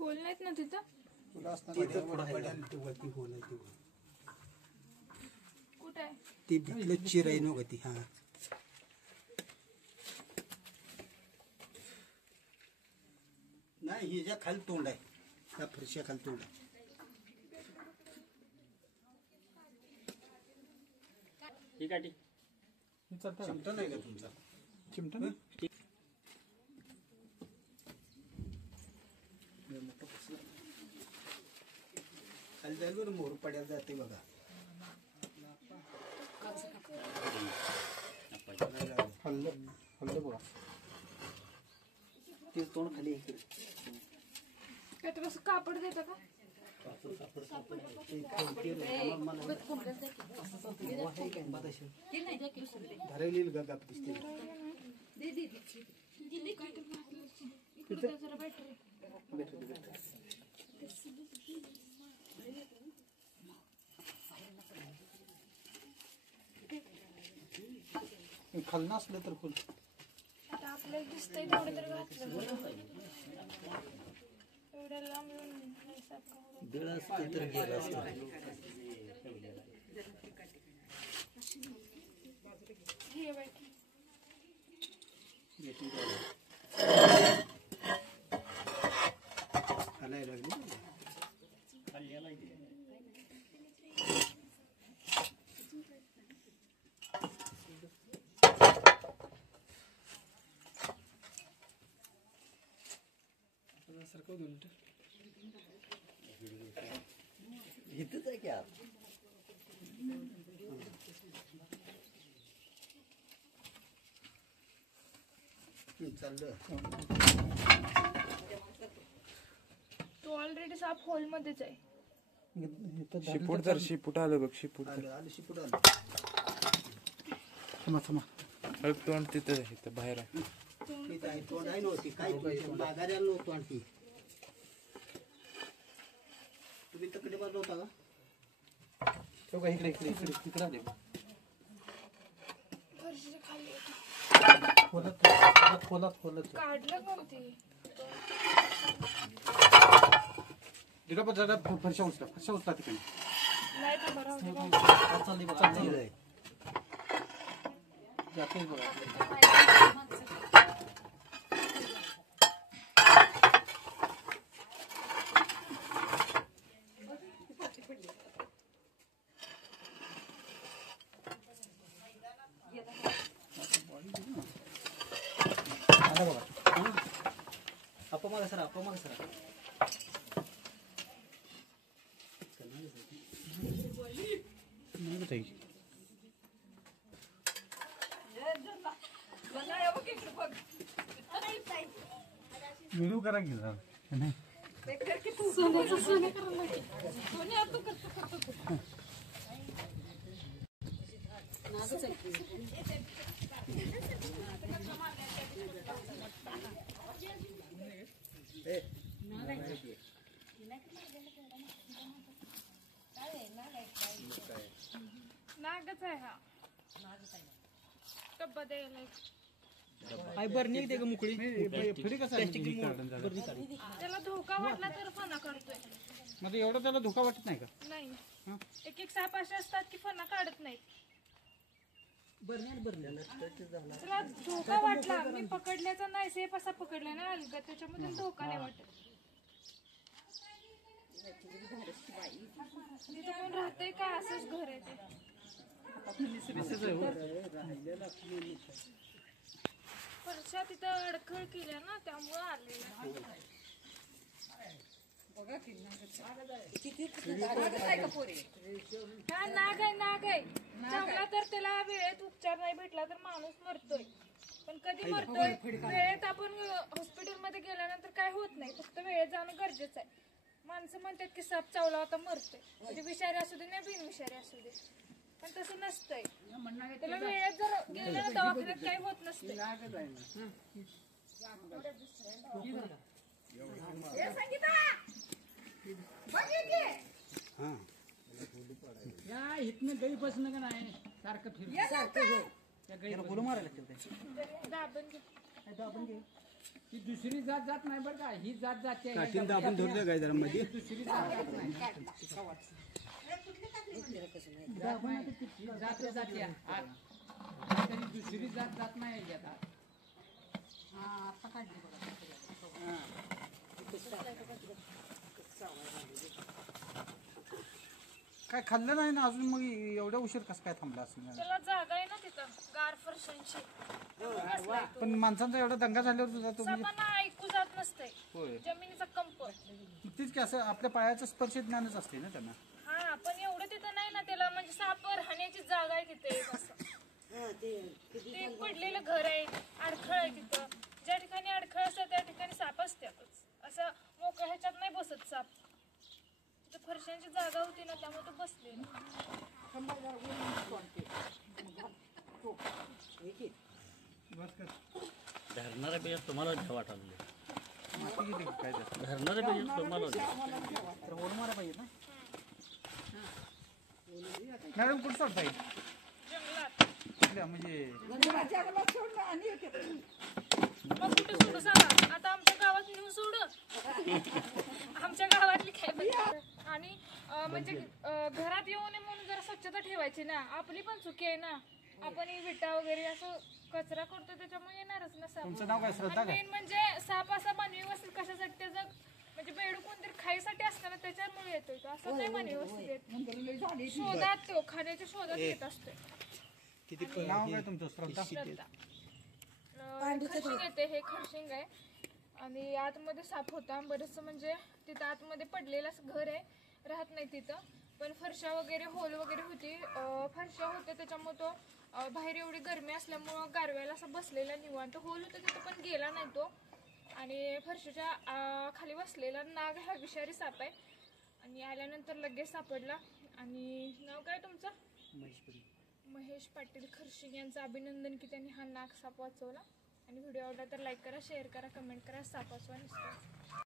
Hole नाहीत ना तिथं? कुठे आहे ती तिथलं चिर आहे नव्हती ती. हा नाही हिच्या खाली तोंड आहे, त्या फरशा खाली तोंड आहे. चिमटा नाही का तुमचा? चिमटा नाही खाली जाईल बरं, मोर पड्याला जाते बघा. हल्लं बघा, ते तोंड खाली इकडे. काय तर असं कापड देतं का? धरायला गा गाप दिसते. खाल नसलं तर फुल आता आपल्याला दिसतंय तेवढं तर घातलं एवढ्या लांब येऊन नाही सारखं. हे बाई खालायला लागली. इथंच आहे की आत. चाललं. तो ऑलरेडी साप होल मध्येच आहे. शिपूट तर शिपूट आलं बघ, शिपूट आलं शिपूट आलं. तोंड तिथं आहे, बाहेर आहे. तिथं आहे तोंड आहे नव्हती काय माघाऱ्याला नव्हतं. आणखी तुम्ही तकडे बाजू होता का? इकडे इकडे इकडे तिकडे आले. फरशीच्या खाली खोलत खोलत खोलत काढलं कोणती फरशा उचला तिकडे. नाही तर बरं जाते बघा. अपमाग सर अपमाग सर व्हिडिओ करा की जरा. नागच आहे हा. डब्बा द्यायला आई बरणी दे ग मुकळी. फ्री कसं त्याला धोका वाटला तर फणा काढतोय. मग एवढं त्याला धोका वाटत नाही का? नाही, एक एक साप असे असतात की फणा काढत नाहीत. त्याला धोका वाटला, मी पकडल्याचा नाही, सेफ असा पकडला ना अलगद, त्याच्यामध्ये धोका नाही वाटत. तिथं कोण राहतंय का? असंच घर आहे ते. फरशा तिथं अडखळ केल्या ना, त्यामुळं आलेलं. हा नाग आहे, नाग आहे. जमला तर त्याला वेळेत उपचार नाही भेटला तर माणूस मरतोय. पण कधी मरतोय? वेळेत आपण हॉस्पिटलमध्ये गेल्यानंतर काय होत नाही, फक्त वेळेत जाणं गरजेचं आहे. माणसं म्हणतात की साप चावला होता मरतोय, म्हणजे विषारी असू दे नाही बिनविषारी असू दे, पण तसं नसतंय. त्याला वेळेत जर गेलं ना दवाखान्यात काही होत नसतं. इथनं गई बसणं का नाही सारखं फिर. दाबून घे. ही दुसरी जात जात नाही बरं का, ही जात जाते काठीन दाबून धरलं काय जरा मध्ये दुसरी जात जात नाही. ही जात जाते आत. तरी दुसरी जात जात नाही याच्यात आत. काय खाल्लं नाही ना अजून, मग एवढ्या उशीर कसं काय थांबला असेल? त्याला जागा आहे ना तिथं गार फरशांची. पण माणसांचा एवढा दंगा झाल्यावर सुद्धा तो म्हणजे सापांना ऐकू जात नसतंय. होय जमिनीचा कंप. तीच की असं आपल्या पायाचं स्पर्श ज्ञानच असते ना त्यांना. हा पण एवढं तिथं नाही ना त्याला, म्हणजे साप राहण्याची जागा आहे तिथे एक असं. ते एक पडलेलं घर आहे, अडखळ आहे तिथं. ज्या ठिकाणी अडखळ असतात त्या ठिकाणी साप असतातच. असं मोकळ्या ह्याच्यात नाही बसत साप. तिथं फरशांची जागा होती ना त्यामुळे तो बसलेला. धरणाऱ्या पेक्षा तुम्हाला भ्या वाटायला माती गेली काय त्यात? धरणाऱ्या पेक्षा तुम्हाला तर ओढ मारा पाहिजे ना. मॅडम कुठं सोडता येईल जंगलात. कुठल्या म्हणजे मग कुठे सोडू सांगा? आता आमच्या गावात नेऊन सोडू? आमच्या गावातली काय बघ. आणि म्हणजे घरात येऊ नये म्हणून जरा स्वच्छता ठेवायची ना. आपली पण चुकी आहे ना. आपण ही विटा वगैरे असं कचरा करतो त्याच्यामुळे येणारच ना साप. तुमचं नाव काय? श्रद्धा काय? मेन म्हणजे साप असा मानवी वस्तीत कशासाठी त्याचं म्हणजे बेडू कोणतरी खायसाठी असताना त्याच्यामुळे येतोय तो. असं नाही मानवी वस्तीत येत. शोधात तो खाण्याच्या शोधात येत असतोय. किती नाव काय तुमचं? श्रद्धा. श्रद्धा. खरशिंग येते, हे खरशिंग आहे. आणि आतमध्ये साप होता बरंचसं, म्हणजे तिथं आतमध्ये पडलेलं असं घर आहे, राहत नाही तिथं. पण फरशा वगैरे होल वगैरे होती, फरशा होत्या त्याच्यामुळे तो बाहेर एवढी गरमी असल्यामुळं गारव्याला असं बसलेला निवांत. होल होतं तिथं पण गेला नाही तो. आणि फरशीच्या खाली बसलेला नाग हा विषारी साप आहे. आणि आल्यानंतर लगेच सापडला. आणि नाव काय तुमचं? महेश पाटील खरशिंग यांचं अभिनंदन की त्यांनी हा नाग साप वाचवला. आणि व्हिडिओ आवडला तर लाईक करा, शेअर करा, कमेंट करा. साप वाचवा निसर्ग.